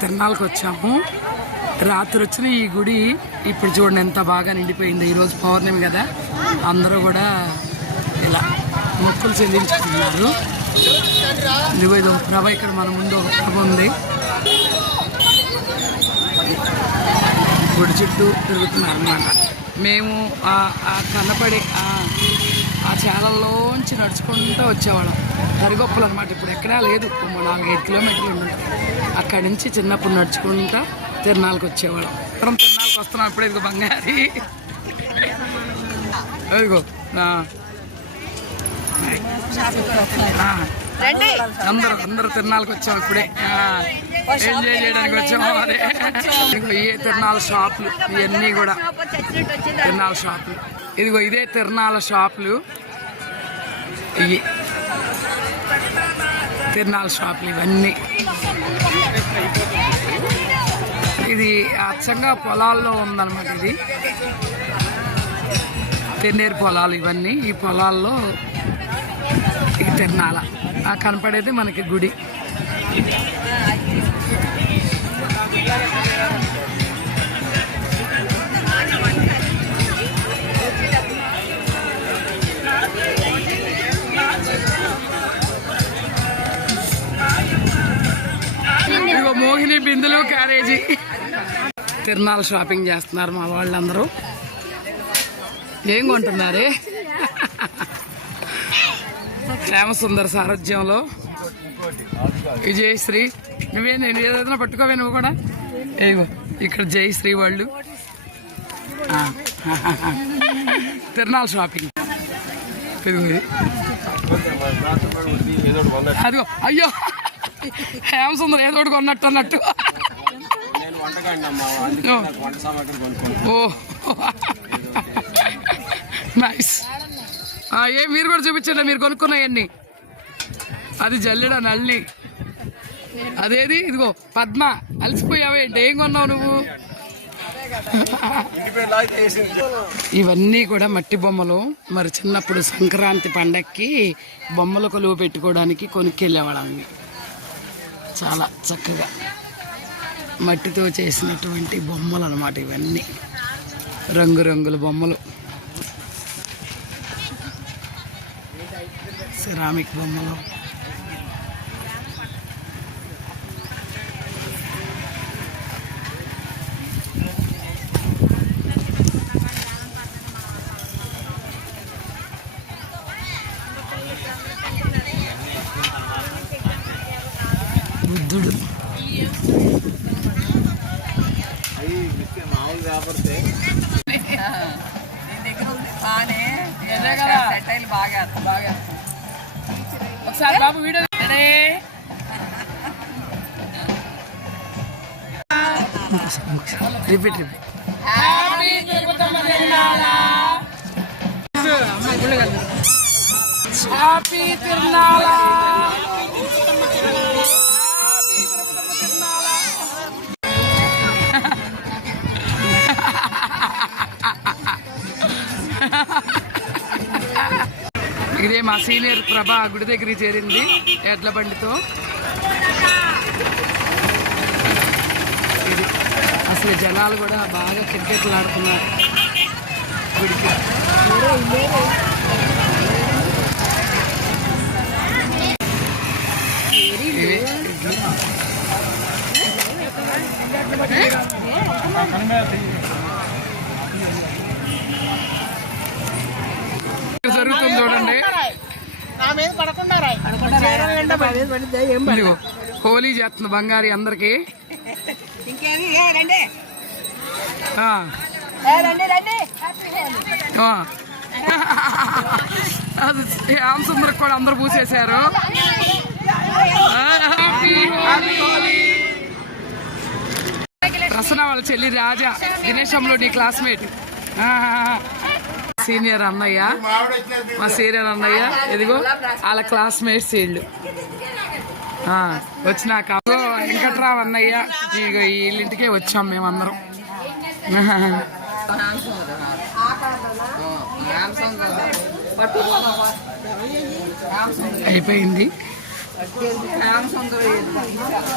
తిరణాలకు వచ్చాము. రాత్రి వచ్చిన ఈ గుడి ఇప్పుడు చూడండి ఎంత బాగా నిండిపోయింది. ఈరోజు పౌర్ణమి కదా, అందరూ కూడా ఇలా మొక్కులు చెల్లించుకుంటున్నారు. ఇదిగో ఇది ఒక ప్రభ, ఇక్కడ మన ముందు ఒక ప్రభ ఉంది. గుడి చుట్టూ తిరుగుతున్నారు అన్నమాట. మేము కనపడి ఆ చాలల్లోంచి నడుచుకుంటూ వచ్చేవాళ్ళం. తరిగొప్పలు అనమాట. ఇప్పుడు ఎక్కడా లేదు, 4-5 కిలోమీటర్లు ఉంది. అక్కడి నుంచి చిన్నప్పుడు నడుచుకుంటూ తిరణాలకు వచ్చేవాళ్ళం. తిరణాలకు వస్తున్నాం. ఇప్పుడు ఇదిగో బంగారి, ఇదిగో అందరూ తిరణాలకు వచ్చాం. ఇప్పుడే ఎంజాయ్ చేయడానికి వచ్చాము. అదే ఈ తిరణాల షాపులు ఇవన్నీ కూడా తిరణాల షాపులు. ఇదిగో ఇదే తిరణాల షాపులు, ఇవి తిరణాల షాపులు ఇవన్నీ. ఇది అచ్చంగా పొలాల్లో ఉందన్నమాట. ఇది తెన్నేరు పొలాలు ఇవన్నీ. ఈ పొలాల్లో ఇది తిరణాల. కనపడేది మనకి గుడి. ఇదిగో మోహిని బిందులు క్యారేజీ. తిరణాల షాపింగ్ చేస్తున్నారు మా వాళ్ళందరూ. ఏం కొంటున్నారే? శ్యామసుందర సారథ్యంలో విజయశ్రీ. నేను ఏదైనా పట్టుకోవే నువ్వు కూడా. ఏవో ఇక్కడ జయశ్రీ వాళ్ళు. తిరణాల షాపింగ్. అదిగో అయ్యో హేమసుందర్ ఏదో ఒకటి కొన్నట్టు అన్నట్టు. ఓ నైస్. ఏ మీరు కూడా చూపించండి మీరు కొనుక్కున్నాయన్నీ. అది జల్లెడ నల్లి. అదేది ఇదిగో పద్మ. అలసిపోయావేంటి? ఏం కొన్నావు నువ్వు? ఇవన్నీ కూడా మట్టి బొమ్మలు. మరి చిన్నప్పుడు సంక్రాంతి పండక్కి బొమ్మల కొలువు పెట్టుకోవడానికి కొనుక్కెళ్ళేవాళ్ళం. ఇవి చాలా చక్కగా మట్టితో చేసినటువంటి బొమ్మలు అన్నమాట. ఇవన్నీ రంగురంగుల బొమ్మలు, సిరామిక్ బొమ్మలు. బుద్ధుడు. ఒకసారి బాబు వీడియో రిపీట్. హ్యాపీ తిరునాళ. ఇదే మా సీనియర్ ప్రభ గుడి దగ్గరికి చేరింది ఎడ్ల బండితో. ఇది అసలు జనాలు కూడా బాగా క్రికెట్లు ఆడుతున్నారు గుడికి. జరుగుతుంది చూడండి. హోలీ చేస్తుంది బంగారి అందరికి. హేమసుందరికి కూడా అందరు పూసేశారు. రసన వాళ్ళ చెల్లి రాజా, దినేశంలో నీ క్లాస్మేట్. సీనియర్ అన్నయ్య, మా సీనియర్ అన్నయ్య. ఇదిగో వాళ్ళ క్లాస్మేట్స్ వీళ్ళు. వచ్చినాక వెంకట్రావు అన్నయ్య. ఇక వీళ్ళింటికే వచ్చాం మేమందరం. అయిపోయింది.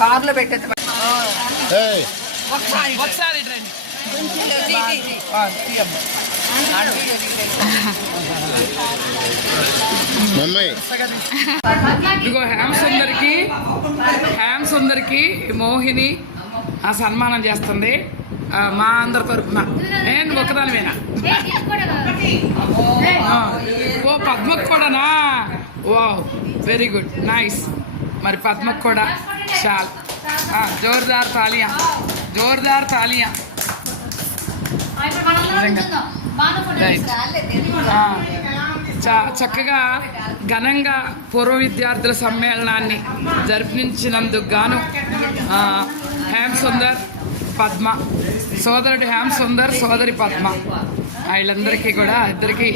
కార్లో పెట్టే ఒకసారి రండి. ఇదిగో హ్యామ్ సుందరికి మోహిని ఆ సన్మానం చేస్తుంది మా అందరి తరఫున. నేను ఒకదానివేనా? ఓ పద్మకు కూడానా? ఓ వెరీ గుడ్, నైస్. మరి పద్మకు కూడా చాలు. జోర్దార్ తాలియా, జోర్దార్ తాలియా. చక్కగా ఘనంగా పూర్వ విద్యార్థుల సమ్మేళనాన్ని జరిపించినందుకు గాను హ్యామ్ సుందర్, పద్మ, సోదరుడు హ్యామ్ సుందర్, సోదరి పద్మ, వీళ్ళందరికీ కూడా ఇద్దరికి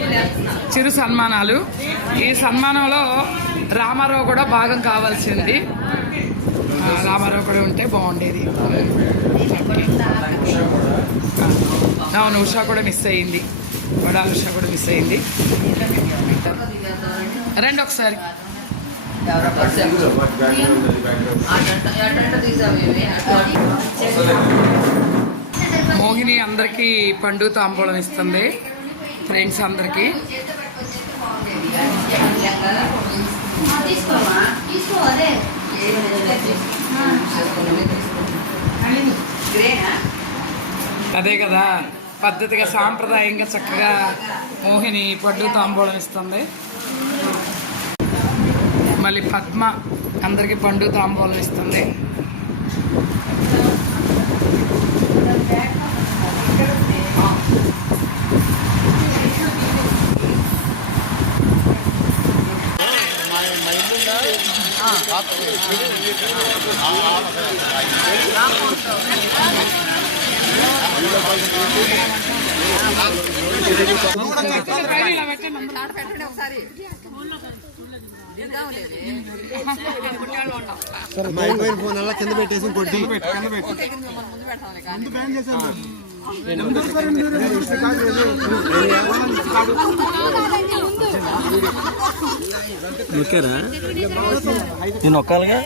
చిరు సన్మానాలు. ఈ సన్మానంలో రామారావు కూడా భాగం కావాల్సింది. రామారావు కూడా ఉంటే బాగుండేది. అవును, ఉషా కూడా మిస్ అయ్యింది. వడాల ఉషా కూడా మిస్ అయ్యింది. రండి ఒకసారి. మోహిని అందరికీ పండు తాంబూలం ఇస్తుంది, ఫ్రెండ్స్ అందరికీ. అదే కదా పద్ధతిగా సాంప్రదాయంగా చక్కగా మోహిని పండు తాంబూలం ఇస్తుంది. మళ్ళీ పద్మ అందరికీ పండు తాంబూలం ఇస్తుంది. ఫోన్ అలా కింద పెట్టేసి కొట్టి నేను ఒక్కలుగా